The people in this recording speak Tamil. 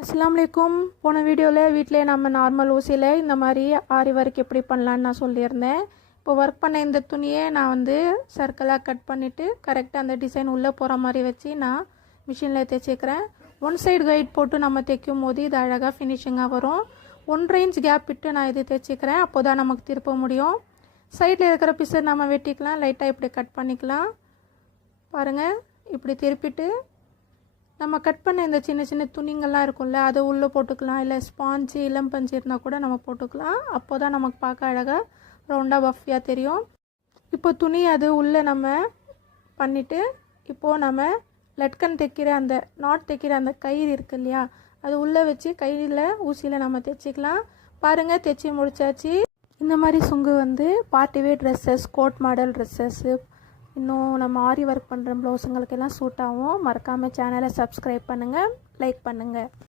அஸ்ஸலாமுஅலைக்கும். போன வீடியோவில் வீட்டிலே நம்ம நார்மல் ஊசியில் இந்த மாதிரி ஆரி ஒர்க் எப்படி பண்ணலான்னு நான் சொல்லியிருந்தேன். இப்போ ஒர்க் பண்ண இந்த துணியை நான் சர்க்கிளாக கட் பண்ணிவிட்டு கரெக்டாக அந்த டிசைன் உள்ளே போகிற மாதிரி வச்சு நான் மிஷினில் தைச்சிக்கிறேன். ஒன் சைடு கைட் போட்டு நம்ம தைக்கும் போது இது அழகாக ஃபினிஷிங்காக வரும். 1.5 இன்ச் கேப் விட்டு நான் இது தைச்சிக்கிறேன். அப்போ தான் நமக்கு திருப்ப முடியும். சைடில் இருக்கிற பீஸை நம்ம வெட்டிக்கலாம். லைட்டாக இப்படி கட் பண்ணிக்கலாம். பாருங்கள், இப்படி திருப்பிட்டு நம்ம கட் பண்ண இந்த சின்ன சின்ன துணிங்கள்லாம் இருக்கும்ல, அதை உள்ளே போட்டுக்கலாம். இல்லை ஸ்பாஞ்சு இளம் பஞ்சு இருந்தால் கூட நம்ம போட்டுக்கலாம். அப்போ தான் நமக்கு பார்க்க அழகாக ரவுண்டாக பஃபியாக தெரியும். இப்போ துணி அது உள்ளே நம்ம பண்ணிவிட்டு இப்போது நம்ம லட்கன் தைக்கிற அந்த நாட் தைக்கிற அந்த கயிறு இருக்கு இல்லையா, அது உள்ளே வச்சு கையில் ஊசியில் நம்ம தைச்சிக்கலாம். பாருங்கள், தைச்சி முடிச்சாச்சு. இந்த மாதிரி சுங்கு party wear dresses, coat model dresses, இன்னும் நம்ம ஆரி ஒர்க் பண்ணுற ப்ளவுஸுங்களுக்கெல்லாம் சூட் ஆகும். மறக்காமல் சேனலை சப்ஸ்கிரைப் பண்ணுங்கள், லைக் பண்ணுங்கள்.